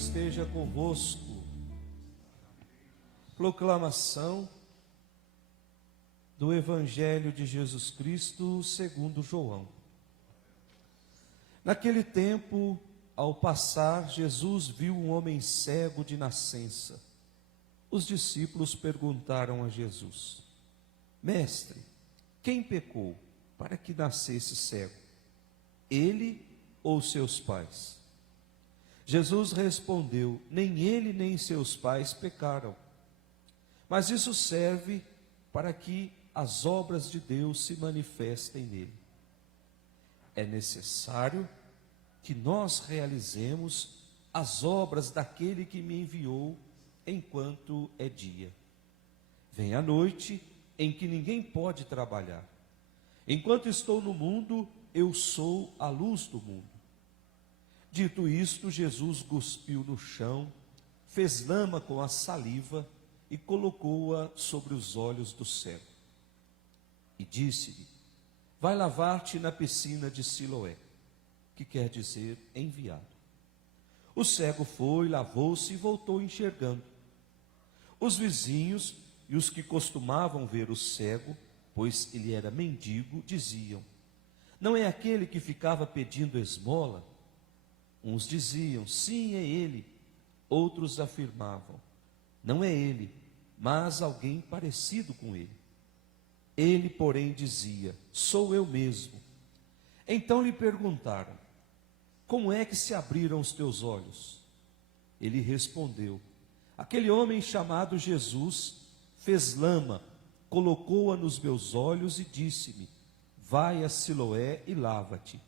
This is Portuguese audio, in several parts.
esteja convosco. Proclamação do Evangelho de Jesus Cristo segundo João. Naquele tempo, ao passar, Jesus viu um homem cego de nascença. Os discípulos perguntaram a Jesus: Mestre, quem pecou para que nascesse cego? Ele ou seus pais? Jesus respondeu: Nem ele nem seus pais pecaram, mas isso serve para que as obras de Deus se manifestem nele. É necessário que nós realizemos as obras daquele que me enviou enquanto é dia. Vem a noite em que ninguém pode trabalhar. Enquanto estou no mundo, eu sou a luz do mundo. Dito isto, Jesus cuspiu no chão, fez lama com a saliva e colocou-a sobre os olhos do cego. E disse-lhe: Vai lavar-te na piscina de Siloé, que quer dizer enviado. O cego foi, lavou-se e voltou enxergando. Os vizinhos e os que costumavam ver o cego, pois ele era mendigo, diziam: Não é aquele que ficava pedindo esmola? Uns diziam: Sim, é ele. Outros afirmavam: Não é ele, mas alguém parecido com ele. Ele, porém, dizia: Sou eu mesmo. Então lhe perguntaram: Como é que se abriram os teus olhos? Ele respondeu: Aquele homem chamado Jesus fez lama, colocou-a nos meus olhos e disse-me: Vai a Siloé e lava-te.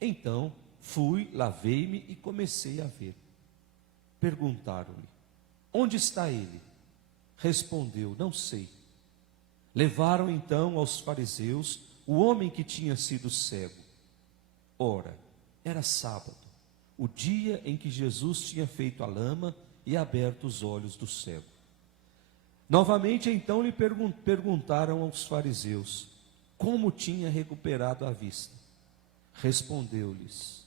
Então fui, lavei-me e comecei a ver. Perguntaram-lhe: Onde está ele? Respondeu: Não sei. Levaram então aos fariseus o homem que tinha sido cego. Ora, era sábado, o dia em que Jesus tinha feito a lama e aberto os olhos do cego. Novamente então lhe perguntaram aos fariseus como tinha recuperado a vista. Respondeu-lhes: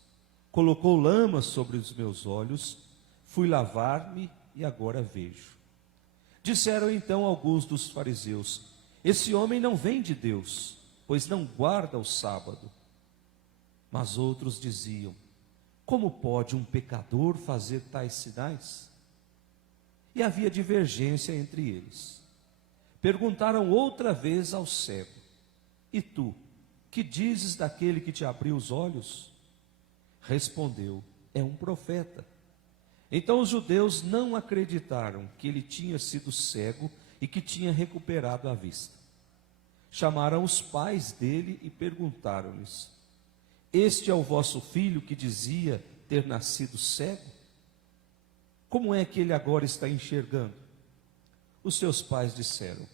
Colocou lama sobre os meus olhos, fui lavar-me e agora vejo. Disseram então alguns dos fariseus: Esse homem não vem de Deus, pois não guarda o sábado. Mas outros diziam: Como pode um pecador fazer tais sinais? E havia divergência entre eles. Perguntaram outra vez ao cego: E tu, que dizes daquele que te abriu os olhos? Respondeu: É um profeta. Então os judeus não acreditaram que ele tinha sido cego e que tinha recuperado a vista. Chamaram os pais dele e perguntaram-lhes: Este é o vosso filho que dizia ter nascido cego? Como é que ele agora está enxergando? Os seus pais disseram: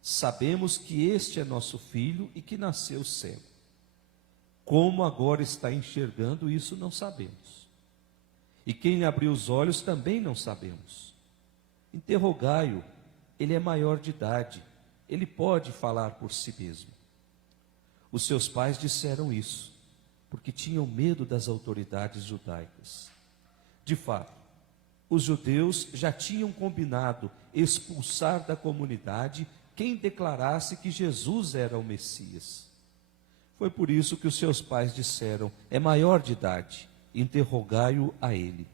Sabemos que este é nosso filho e que nasceu cego. Como agora está enxergando, isso não sabemos. E quem lhe abriu os olhos também não sabemos. Interrogai-o, ele é maior de idade, ele pode falar por si mesmo. Os seus pais disseram isso, porque tinham medo das autoridades judaicas. De fato, os judeus já tinham combinado expulsar da comunidade quem declarasse que Jesus era o Messias. Foi por isso que os seus pais disseram: É maior de idade, interrogai-o a ele.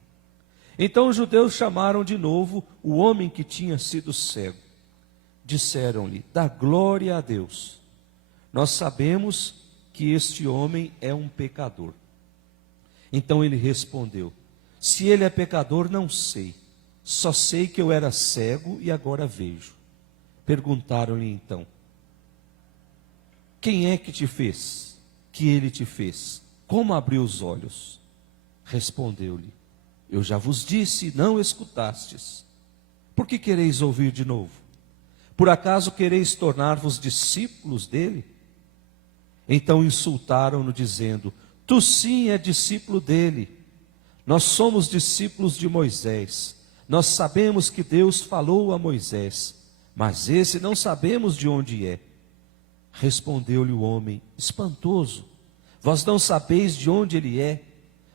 Então os judeus chamaram de novo o homem que tinha sido cego. Disseram-lhe: Dá glória a Deus. Nós sabemos que este homem é um pecador. Então ele respondeu: Se ele é pecador, não sei. Só sei que eu era cego e agora vejo. Perguntaram-lhe então: Quem é que te fez? Que ele te fez? Como abriu os olhos? Respondeu-lhe: Eu já vos disse e não escutastes. Por que quereis ouvir de novo? Por acaso quereis tornar-vos discípulos dele? Então insultaram-no, dizendo: Tu sim é discípulo dele. Nós somos discípulos de Moisés. Nós sabemos que Deus falou a Moisés, mas esse não sabemos de onde é. Respondeu-lhe o homem: Espantoso, vós não sabeis de onde ele é?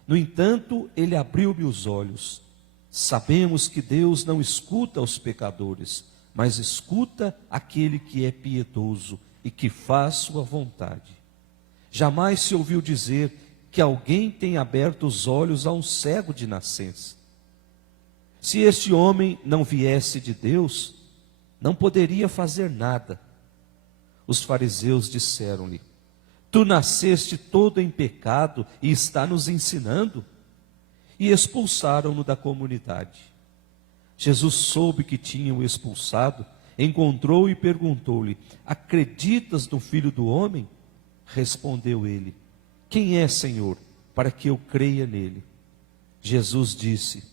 No entanto, ele abriu-me os olhos. Sabemos que Deus não escuta os pecadores, mas escuta aquele que é piedoso e que faz sua vontade. Jamais se ouviu dizer que alguém tem aberto os olhos a um cego de nascença. Se este homem não viesse de Deus, não poderia fazer nada. Os fariseus disseram-lhe: tu nasceste todo em pecado e está nos ensinando? E expulsaram-no da comunidade. Jesus soube que tinham expulsado, encontrou e perguntou-lhe: acreditas no Filho do Homem? Respondeu ele: quem é, Senhor, para que eu creia nele? Jesus disse: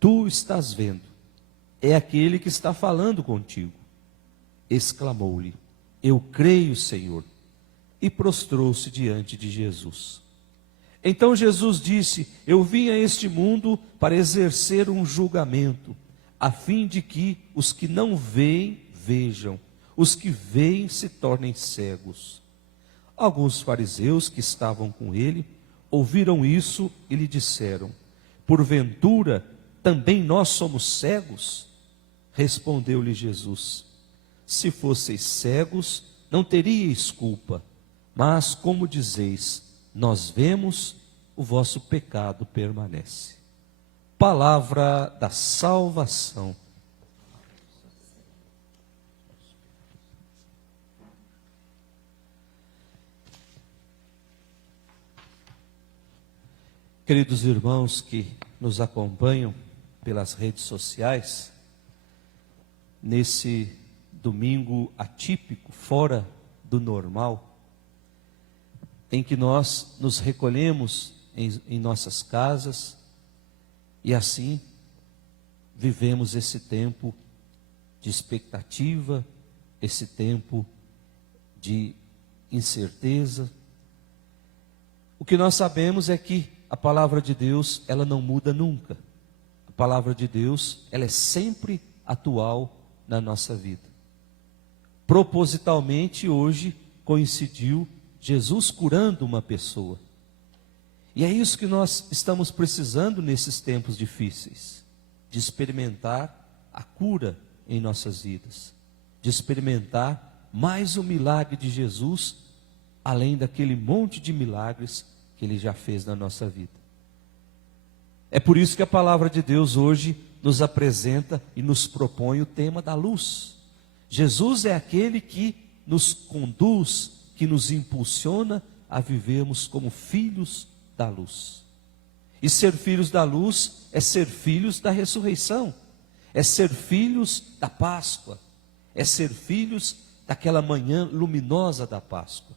tu estás vendo, é aquele que está falando contigo. Exclamou-lhe: eu creio, Senhor, e prostrou-se diante de Jesus. Então Jesus disse: eu vim a este mundo para exercer um julgamento, a fim de que os que não veem, vejam, os que veem se tornem cegos. Alguns fariseus que estavam com ele ouviram isso e lhe disseram: porventura também nós somos cegos? Respondeu-lhe Jesus: se fosseis cegos, não teríeis culpa, mas como dizeis, nós vemos, o vosso pecado permanece. Palavra da salvação. Queridos irmãos que nos acompanham pelas redes sociais, nesse domingo atípico, fora do normal, em que nós nos recolhemos em nossas casas e assim vivemos esse tempo de expectativa, esse tempo de incerteza. O que nós sabemos é que a palavra de Deus, ela não muda nunca. A palavra de Deus, ela é sempre atual na nossa vida. Propositalmente, hoje coincidiu Jesus curando uma pessoa. E é isso que nós estamos precisando nesses tempos difíceis, de experimentar a cura em nossas vidas, de experimentar mais um milagre de Jesus, além daquele monte de milagres que Ele já fez na nossa vida. É por isso que a palavra de Deus hoje nos apresenta e nos propõe o tema da luz. Jesus é aquele que nos conduz, que nos impulsiona a vivermos como filhos da luz. E ser filhos da luz é ser filhos da ressurreição, é ser filhos da Páscoa, é ser filhos daquela manhã luminosa da Páscoa.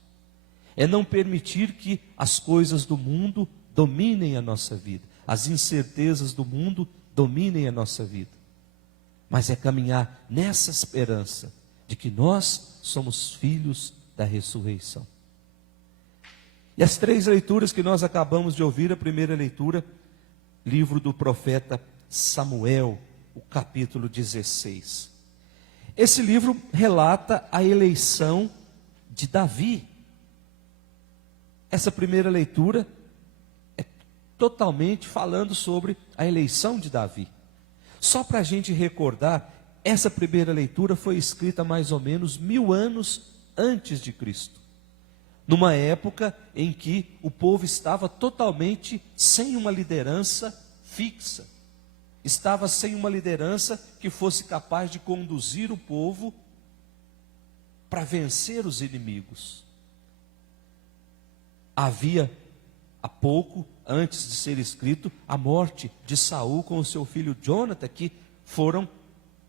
É não permitir que as coisas do mundo dominem a nossa vida, as incertezas do mundo dominem a nossa vida. Mas é caminhar nessa esperança de que nós somos filhos da ressurreição. E as três leituras que nós acabamos de ouvir, a primeira leitura, livro do profeta Samuel, o capítulo 16. Esse livro relata a eleição de Davi. Essa primeira leitura é totalmente falando sobre a eleição de Davi. Só para a gente recordar, essa primeira leitura foi escrita mais ou menos 1000 anos antes de Cristo. Numa época em que o povo estava totalmente sem uma liderança fixa. Estava sem uma liderança que fosse capaz de conduzir o povo para vencer os inimigos. Havia há pouco, antes de ser escrito, a morte de Saul com o seu filho Jonathan, que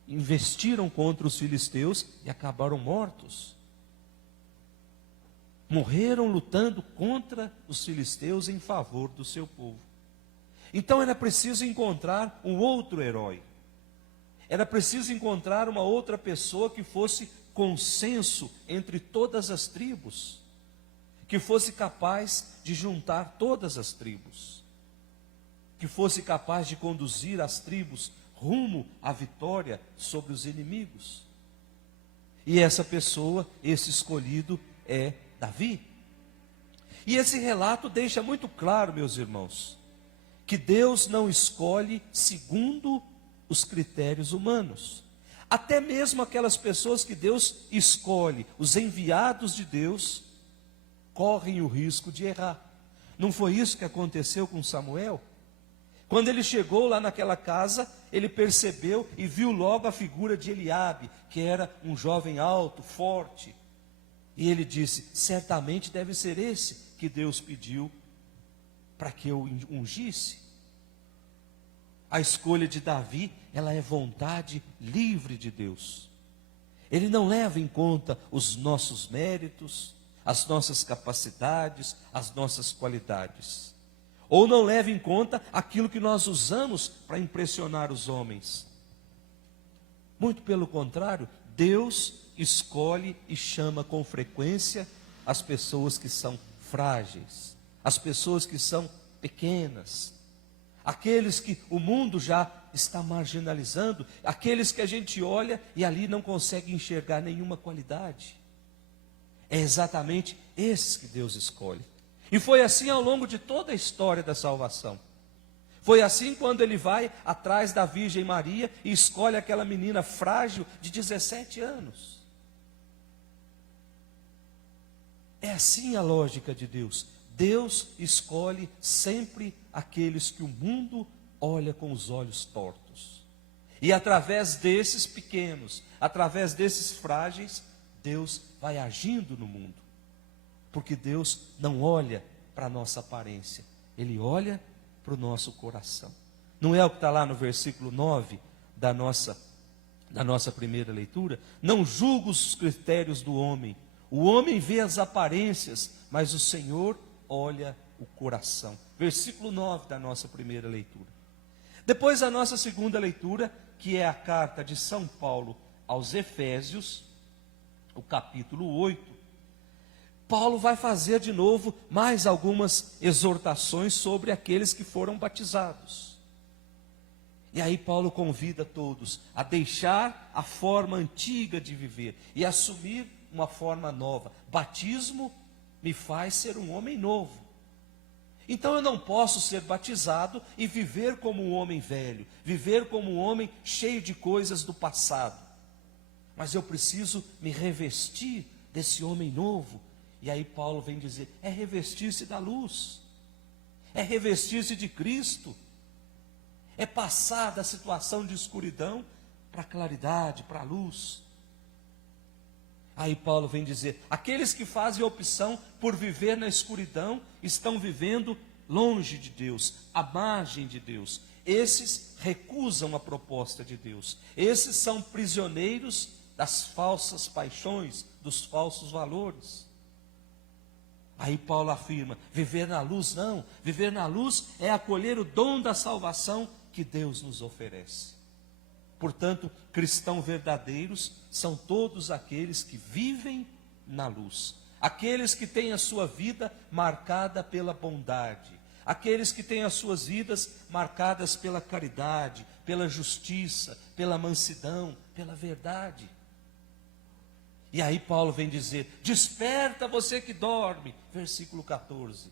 investiram contra os filisteus e acabaram mortos. Morreram lutando contra os filisteus em favor do seu povo. Então era preciso encontrar um outro herói. Era preciso encontrar uma outra pessoa que fosse consenso entre todas as tribos, que fosse capaz de juntar todas as tribos, que fosse capaz de conduzir as tribos rumo à vitória sobre os inimigos. E essa pessoa, esse escolhido, é Davi. E esse relato deixa muito claro, meus irmãos, que Deus não escolhe segundo os critérios humanos. Até mesmo aquelas pessoas que Deus escolhe, os enviados de Deus, correm o risco de errar. Não foi isso que aconteceu com Samuel? Quando ele chegou lá naquela casa, ele percebeu e viu logo a figura de Eliabe, que era um jovem alto, forte. E ele disse: certamente deve ser esse que Deus pediu para que eu ungisse. A escolha de Davi, ela é vontade livre de Deus. Ele não leva em conta os nossos méritos, as nossas capacidades, as nossas qualidades. Ou não leva em conta aquilo que nós usamos para impressionar os homens. Muito pelo contrário, Deus escolhe e chama com frequência as pessoas que são frágeis, as pessoas que são pequenas, aqueles que o mundo já está marginalizando, aqueles que a gente olha e ali não consegue enxergar nenhuma qualidade. É exatamente esses que Deus escolhe. E foi assim ao longo de toda a história da salvação. Foi assim quando ele vai atrás da Virgem Maria e escolhe aquela menina frágil de 17 anos. É assim a lógica de Deus. Deus escolhe sempre aqueles que o mundo olha com os olhos tortos. E através desses pequenos, através desses frágeis, Deus vai agindo no mundo. Porque Deus não olha para a nossa aparência, Ele olha para o nosso coração. Não é o que está lá no versículo 9 da nossa primeira leitura? Não julga os critérios do homem. O homem vê as aparências, mas o Senhor olha o coração. Versículo 9 da nossa primeira leitura. Depois a nossa segunda leitura, que é a carta de São Paulo aos Efésios, o capítulo 8. Paulo vai fazer de novo mais algumas exortações sobre aqueles que foram batizados. E aí Paulo convida todos a deixar a forma antiga de viver e assumir uma forma nova. Batismo me faz ser um homem novo. Então eu não posso ser batizado e viver como um homem velho, viver como um homem cheio de coisas do passado. Mas eu preciso me revestir desse homem novo. E aí Paulo vem dizer, é revestir-se da luz, é revestir-se de Cristo, é passar da situação de escuridão para a claridade, para a luz. Aí Paulo vem dizer, aqueles que fazem a opção por viver na escuridão, estão vivendo longe de Deus, à margem de Deus. Esses recusam a proposta de Deus, esses são prisioneiros das falsas paixões, dos falsos valores. Aí Paulo afirma, viver na luz não, viver na luz é acolher o dom da salvação que Deus nos oferece. Portanto, cristãos verdadeiros são todos aqueles que vivem na luz, aqueles que têm a sua vida marcada pela bondade, aqueles que têm as suas vidas marcadas pela caridade, pela justiça, pela mansidão, pela verdade. E aí Paulo vem dizer, desperta você que dorme, versículo 14.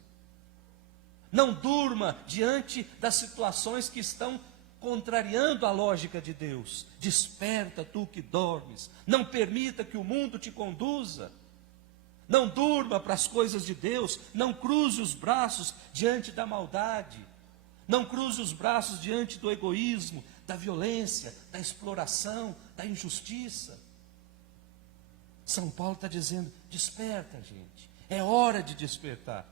Não durma diante das situações que estão contrariando a lógica de Deus. Desperta tu que dormes, não permita que o mundo te conduza. Não durma para as coisas de Deus, não cruze os braços diante da maldade. Não cruze os braços diante do egoísmo, da violência, da exploração, da injustiça. São Paulo está dizendo, desperta gente, é hora de despertar.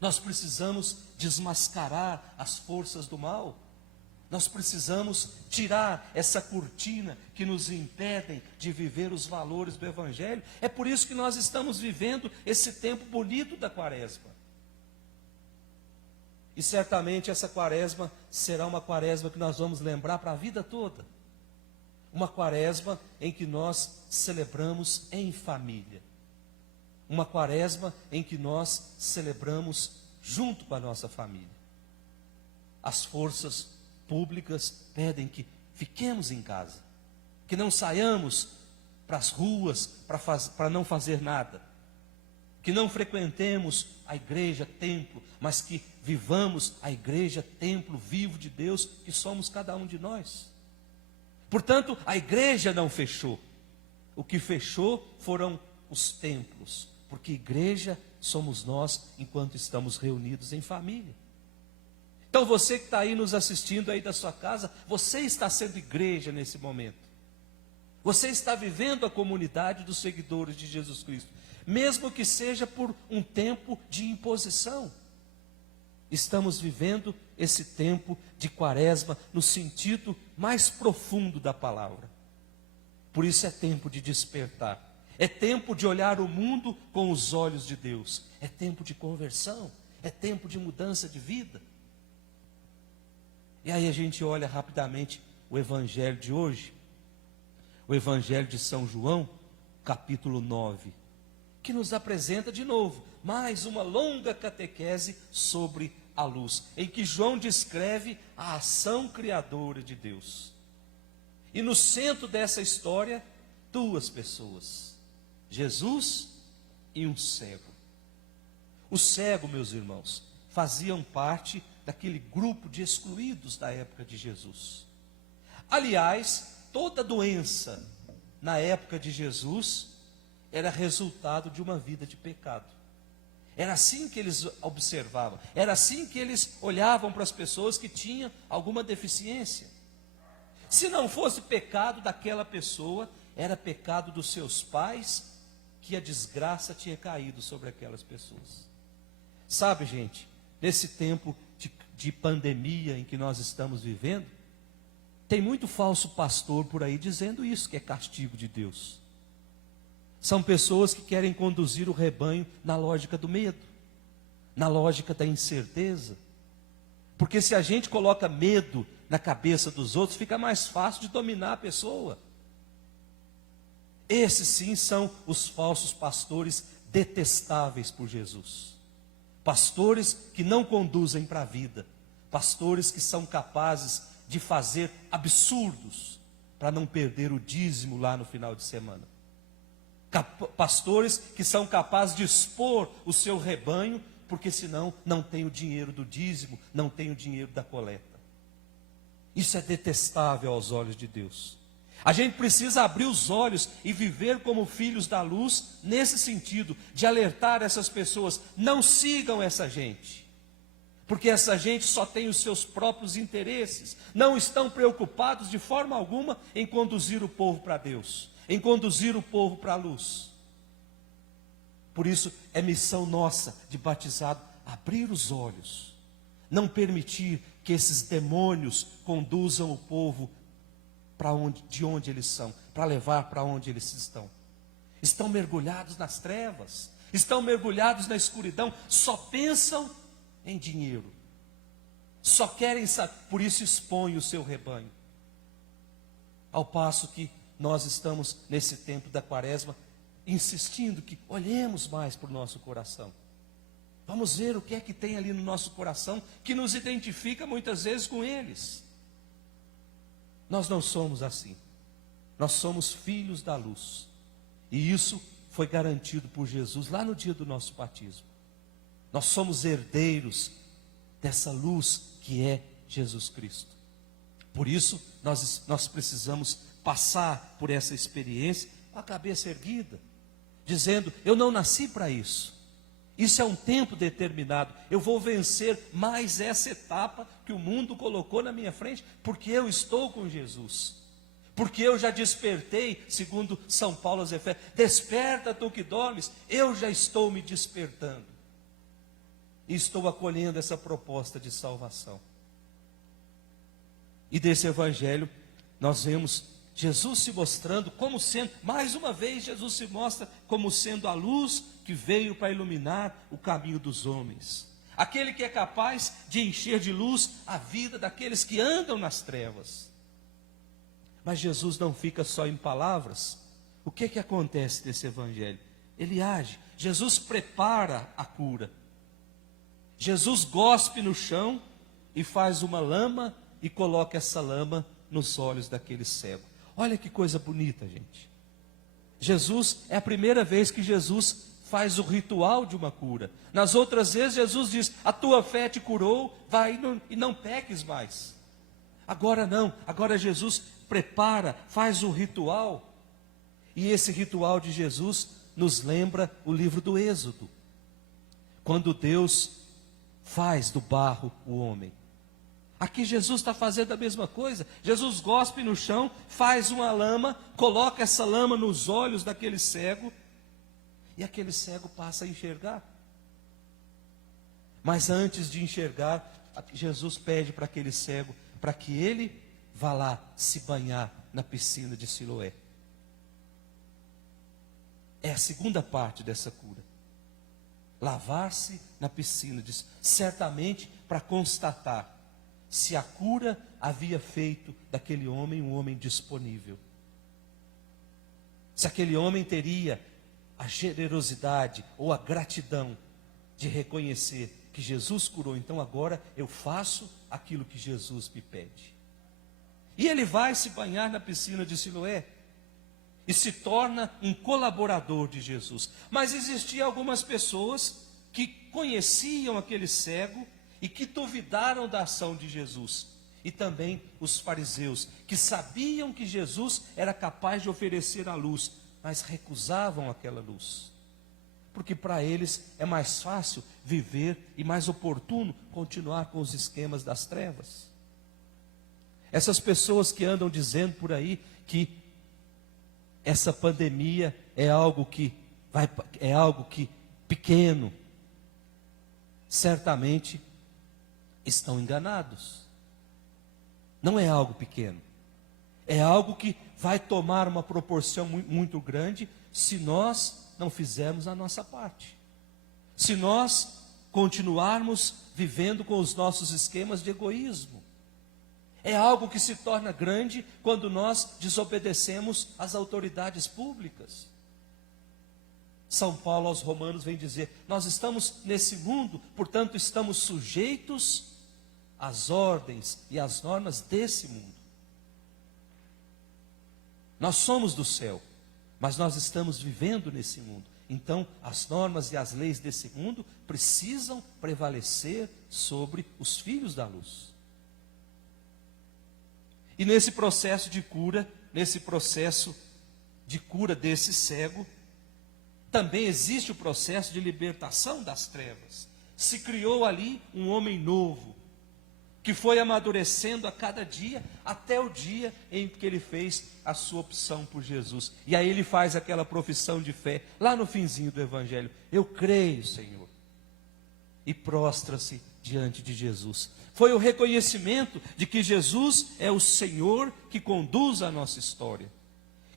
Nós precisamos desmascarar as forças do mal. Nós precisamos tirar essa cortina que nos impedem de viver os valores do Evangelho. É por isso que nós estamos vivendo esse tempo bonito da quaresma. E certamente essa quaresma será uma quaresma que nós vamos lembrar para a vida toda. Uma quaresma em que nós celebramos em família. Uma quaresma em que nós celebramos junto com a nossa família. As forças públicas pedem que fiquemos em casa, que não saiamos para as ruas para não fazer nada, que não frequentemos a igreja, templo, mas que vivamos a igreja, templo vivo de Deus, que somos cada um de nós. Portanto, a igreja não fechou. O que fechou foram os templos, porque igreja somos nós enquanto estamos reunidos em família. Então você que está aí nos assistindo aí da sua casa, você está sendo igreja nesse momento. Você está vivendo a comunidade dos seguidores de Jesus Cristo, mesmo que seja por um tempo de imposição. Estamos vivendo esse tempo de quaresma no sentido mais profundo da palavra. Por isso é tempo de despertar. É tempo de olhar o mundo com os olhos de Deus. É tempo de conversão. É tempo de mudança de vida. E aí a gente olha rapidamente o evangelho de hoje. O evangelho de São João, capítulo 9. Que nos apresenta de novo mais uma longa catequese sobre a luz, em que João descreve a ação criadora de Deus. E no centro dessa história, duas pessoas, Jesus e um cego. O cego, meus irmãos, faziam parte daquele grupo de excluídos da época de Jesus. Aliás, toda doença na época de Jesus era resultado de uma vida de pecado. Era assim que eles observavam, era assim que eles olhavam para as pessoas que tinham alguma deficiência. Se não fosse pecado daquela pessoa, era pecado dos seus pais, que a desgraça tinha caído sobre aquelas pessoas. Sabe, gente, nesse tempo de pandemia em que nós estamos vivendo, tem muito falso pastor por aí dizendo isso, que é castigo de Deus. São pessoas que querem conduzir o rebanho na lógica do medo, na lógica da incerteza. Porque se a gente coloca medo na cabeça dos outros, fica mais fácil de dominar a pessoa. Esses sim são os falsos pastores detestáveis por Jesus. Pastores que não conduzem para a vida. Pastores que são capazes de fazer absurdos para não perder o dízimo lá no final de semana. Pastores que são capazes de expor o seu rebanho, porque senão não tem o dinheiro do dízimo, não tem o dinheiro da coleta. Isso é detestável aos olhos de Deus. A gente precisa abrir os olhos e viver como filhos da luz, nesse sentido, de alertar essas pessoas, não sigam essa gente. Porque essa gente só tem os seus próprios interesses, não estão preocupados de forma alguma em conduzir o povo para Deus, em conduzir o povo para a luz. Por isso é missão nossa de batizado abrir os olhos, não permitir que esses demônios conduzam o povo de onde eles são, para levar para onde eles estão. Estão mergulhados nas trevas, estão mergulhados na escuridão, só pensam em dinheiro, só querem saber, por isso expõem o seu rebanho. Ao passo que nós estamos nesse tempo da quaresma, insistindo que olhemos mais para o nosso coração. Vamos ver o que é que tem ali no nosso coração, que nos identifica muitas vezes com eles. Nós não somos assim. Nós somos filhos da luz. E isso foi garantido por Jesus lá no dia do nosso batismo. Nós somos herdeiros dessa luz que é Jesus Cristo. Por isso, nós precisamos passar por essa experiência com a cabeça erguida, dizendo: eu não nasci para isso. Isso é um tempo determinado. Eu vou vencer mais essa etapa que o mundo colocou na minha frente, porque eu estou com Jesus. Porque eu já despertei, segundo São Paulo aos Efésios: desperta tu que dormes, eu já estou me despertando. E estou acolhendo essa proposta de salvação. E desse evangelho nós vemos Jesus se mostrando como sendo, mais uma vez Jesus se mostra como sendo a luz que veio para iluminar o caminho dos homens. Aquele que é capaz de encher de luz a vida daqueles que andam nas trevas. Mas Jesus não fica só em palavras. O que que acontece nesse evangelho? Ele age. Jesus prepara a cura. Jesus gospe no chão e faz uma lama e coloca essa lama nos olhos daquele cego. Olha que coisa bonita, gente. Jesus, é a primeira vez que Jesus faz o ritual de uma cura. Nas outras vezes, Jesus diz: a tua fé te curou, vai e não peques mais. Agora não, agora Jesus prepara, faz o ritual. E esse ritual de Jesus nos lembra o livro do Êxodo, quando Deus faz do barro o homem. Aqui Jesus está fazendo a mesma coisa. Jesus gospe no chão, faz uma lama, coloca essa lama nos olhos daquele cego, e aquele cego passa a enxergar. Mas antes de enxergar, Jesus pede para aquele cego, para que ele vá lá se banhar na piscina de Siloé. É a segunda parte dessa cura. Lavar-se na piscina, certamente para constatar se a cura havia feito daquele homem um homem disponível. Se aquele homem teria a generosidade ou a gratidão de reconhecer que Jesus curou, então agora eu faço aquilo que Jesus me pede. E ele vai se banhar na piscina de Siloé e se torna um colaborador de Jesus. Mas existiam algumas pessoas que conheciam aquele cego e que duvidaram da ação de Jesus. E também os fariseus, que sabiam que Jesus era capaz de oferecer a luz, mas recusavam aquela luz. Porque para eles é mais fácil viver e mais oportuno continuar com os esquemas das trevas. Essas pessoas que andam dizendo por aí que essa pandemia é algo que pequeno, certamente estão enganados. Não é algo pequeno. É algo que vai tomar uma proporção muito grande se nós não fizermos a nossa parte. Se nós continuarmos vivendo com os nossos esquemas de egoísmo. É algo que se torna grande quando nós desobedecemos às autoridades públicas. São Paulo aos Romanos vem dizer: nós estamos nesse mundo, portanto estamos sujeitos às ordens e às normas desse mundo. Nós somos do céu, mas nós estamos vivendo nesse mundo. Então, as normas e as leis desse mundo precisam prevalecer sobre os filhos da luz. E nesse processo de cura desse cego, também existe o processo de libertação das trevas. Se criou ali um homem novo, que foi amadurecendo a cada dia, até o dia em que ele fez a sua opção por Jesus. E aí ele faz aquela profissão de fé, lá no finzinho do Evangelho: eu creio, Senhor. E prostra-se diante de Jesus. Foi o reconhecimento de que Jesus é o Senhor que conduz a nossa história.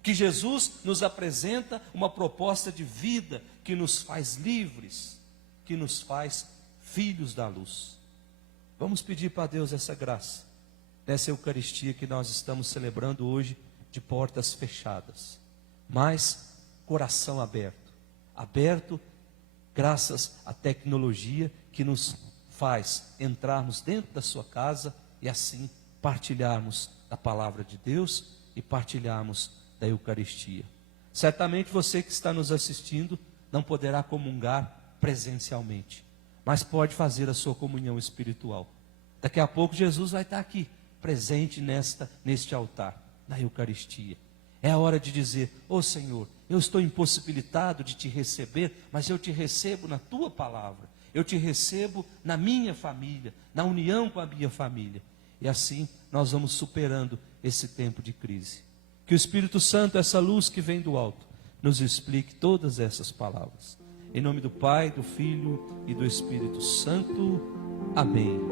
Que Jesus nos apresenta uma proposta de vida que nos faz livres, que nos faz filhos da luz. Vamos pedir para Deus essa graça, nessa Eucaristia que nós estamos celebrando hoje, de portas fechadas, mas coração aberto. Aberto graças à tecnologia que nos faz entrarmos dentro da sua casa e assim partilharmos da palavra de Deus e partilharmos da Eucaristia. Certamente você que está nos assistindo não poderá comungar presencialmente, mas pode fazer a sua comunhão espiritual. Daqui a pouco Jesus vai estar aqui, presente neste altar, na Eucaristia. É a hora de dizer: ó Senhor, eu estou impossibilitado de te receber, mas eu te recebo na tua palavra. Eu te recebo na minha família, na união com a minha família. E assim nós vamos superando esse tempo de crise. Que o Espírito Santo, essa luz que vem do alto, nos explique todas essas palavras. Em nome do Pai, do Filho e do Espírito Santo. Amém.